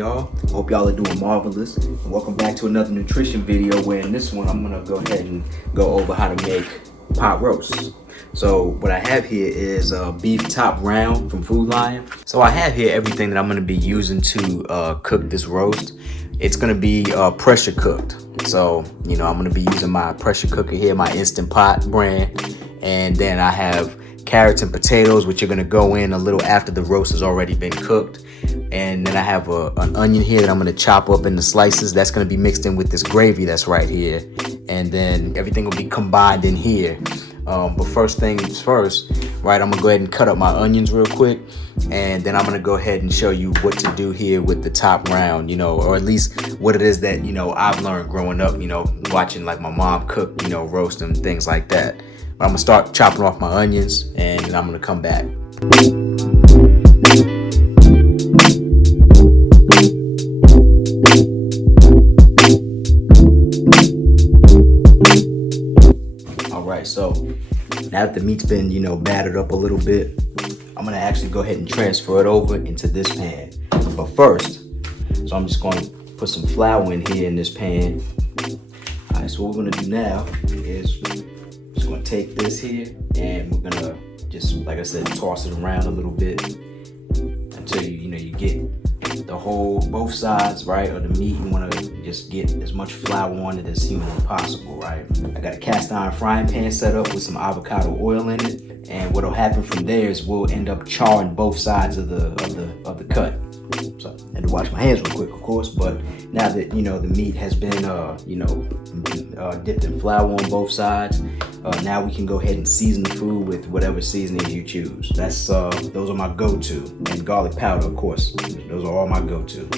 y'all? I hope y'all are doing marvelous. And welcome back to another nutrition video where in this one I'm gonna go ahead and go over how to make pot roasts. So what I have here is beef top round from Food Lion. So I have here everything that I'm gonna be using to cook this roast. It's gonna be pressure cooked. So, you know, I'm gonna be using my pressure cooker here, my Instant Pot brand. And then I have carrots and potatoes, which are gonna go in a little after the roast has already been cooked. And then I have an onion here that I'm gonna chop up into slices. That's gonna be mixed in with this gravy that's right here. And then everything will be combined in here. But first things first, right, I'm gonna go ahead and cut up my onions real quick. And then I'm gonna go ahead and show you what to do here with the top round, you know, or at least what it is that, you know, I've learned growing up, you know, watching like my mom cook, you know, roast and things like that. But I'm gonna start chopping off my onions and I'm gonna come back. All right, so now that the meat's been, you know, battered up a little bit, I'm gonna actually go ahead and transfer it over into this pan. But first, so I'm just gonna put some flour in here in this pan. All right, so what we're gonna do now is just gonna take this here and we're gonna just, like I said, toss it around a little bit until you get the whole, both sides, right, of the meat. You wanna just get as much flour on it as humanly possible, right? I got a cast iron frying pan set up with some avocado oil in it, and what'll happen from there is we'll end up charring both sides of the cut. So I had to wash my hands real quick, of course, but now that, you know, the meat has been, dipped in flour on both sides, now we can go ahead and season the food with whatever seasonings you choose. That's those are my go-to, and garlic powder, of course. Those are all my go-to.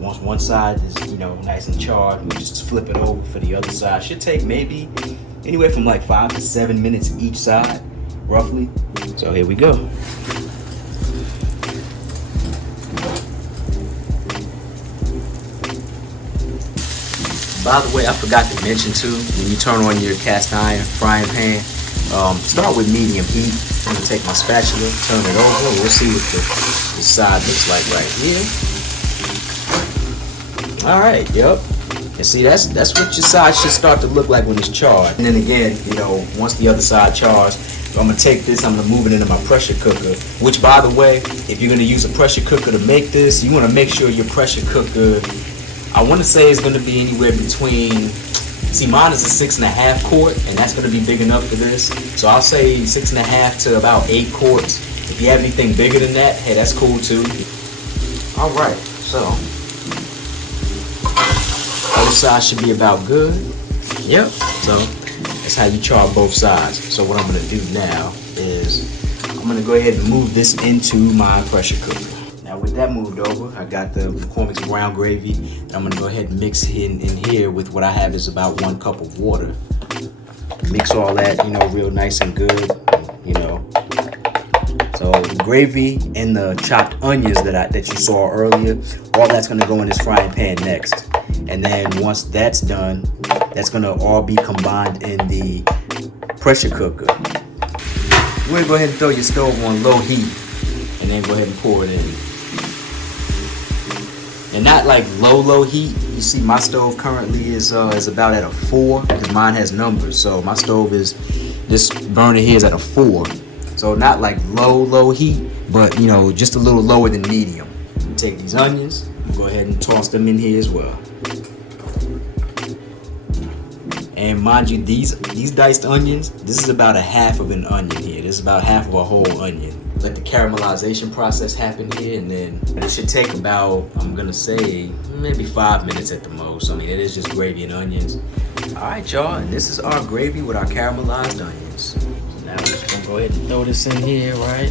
Once one side is, you know, nice and charred, we just flip it over for the other side. Should take maybe anywhere from like 5 to 7 minutes each side, roughly. So here we go. By the way, I forgot to mention too, when you turn on your cast iron frying pan, start with medium heat. I'm gonna take my spatula, turn it over. We'll see what the side looks like right here. All right, yep. And see, that's what your side should start to look like when it's charred. And then again, you know, once the other side chars, I'm gonna take this, I'm gonna move it into my pressure cooker, which, by the way, if you're gonna use a pressure cooker to make this, you wanna make sure your pressure cooker, I wanna say it's gonna be anywhere between, see, mine is a 6.5 quart, and that's gonna be big enough for this. So I'll say 6.5 to about 8 quarts. If you have anything bigger than that, hey, that's cool too. All right, so both sides should be about good. Yep, so that's how you char both sides. So what I'm gonna do now is I'm gonna go ahead and move this into my pressure cooker. Now with that moved over, I got the McCormick's brown gravy. And I'm gonna go ahead and mix in here with what I have is about 1 cup of water. Mix all that, you know, real nice and good, you know. So the gravy and the chopped onions that you saw earlier, all that's gonna go in this frying pan next. And then once that's done, that's gonna all be combined in the pressure cooker. You're gonna go ahead and throw your stove on low heat and then go ahead and pour it in. And not like low heat. You see my stove currently is about at a 4, because mine has numbers. So my stove is, this burner here is at a 4. So not like low heat, but, you know, just a little lower than medium. Take these onions, go ahead and toss them in here as well. And mind you, these diced onions, this is about a half of an onion here. This is about half of a whole onion. Let the caramelization process happen here, and then it should take about, I'm gonna say, maybe 5 minutes at the most. I mean, it is just gravy and onions. All right, y'all, and this is our gravy with our caramelized onions. So now we're just gonna go ahead and throw this in here, right?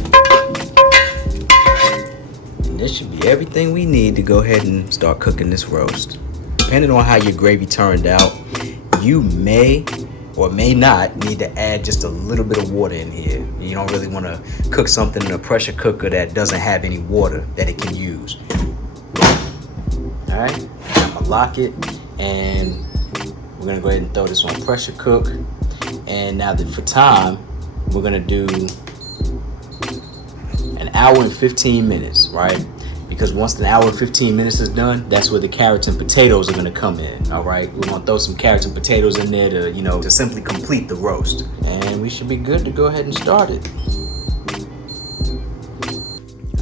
And this should be everything we need to go ahead and start cooking this roast. Depending on how your gravy turned out, you may or may not need to add just a little bit of water in here. You don't really want to cook something in a pressure cooker that doesn't have any water that it can use. All right, I'm gonna lock it, and we're gonna go ahead and throw this on pressure cook. And now that for time, we're gonna do an hour and 15 minutes, right? Because once the hour and 15 minutes is done, that's where the carrots and potatoes are gonna come in, all right? We're gonna throw some carrots and potatoes in there to, to simply complete the roast. And we should be good to go ahead and start it.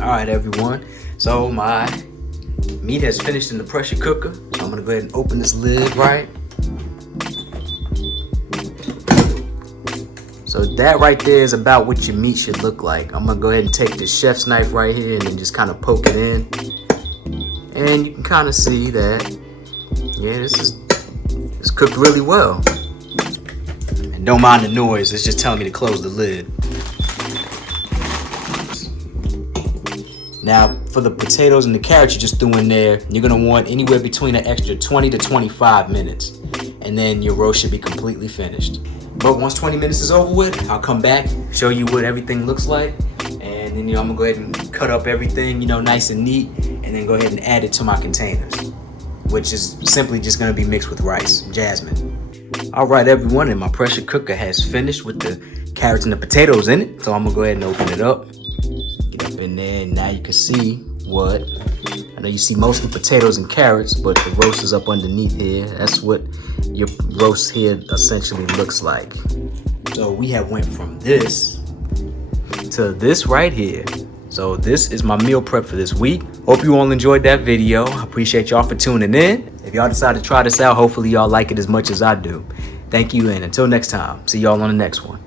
All right, everyone. So my meat has finished in the pressure cooker. So I'm gonna go ahead and open this lid, right? So that right there is about what your meat should look like. I'm gonna go ahead and take this chef's knife right here and then just kind of poke it in. And you can kind of see that, yeah, it's cooked really well. And don't mind the noise, it's just telling me to close the lid. Now, for the potatoes and the carrots you just threw in there, you're gonna want anywhere between an extra 20 to 25 minutes. And then your roast should be completely finished. But once 20 minutes is over with, I'll come back, show you what everything looks like. And then, I'm gonna go ahead and cut up everything, nice and neat. And then go ahead and add it to my containers, which is simply just gonna be mixed with rice, jasmine. All right, everyone, and my pressure cooker has finished with the carrots and the potatoes in it. So I'm gonna go ahead and open it up. Get up in there, and now you can see what, I know you see mostly potatoes and carrots, but the roast is up underneath here. That's what your roast here essentially looks like. So we have went from this to this right here. So this is my meal prep for this week. Hope you all enjoyed that video. I appreciate y'all for tuning in. If y'all decide to try this out, hopefully y'all like it as much as I do. Thank you, and until next time, see y'all on the next one.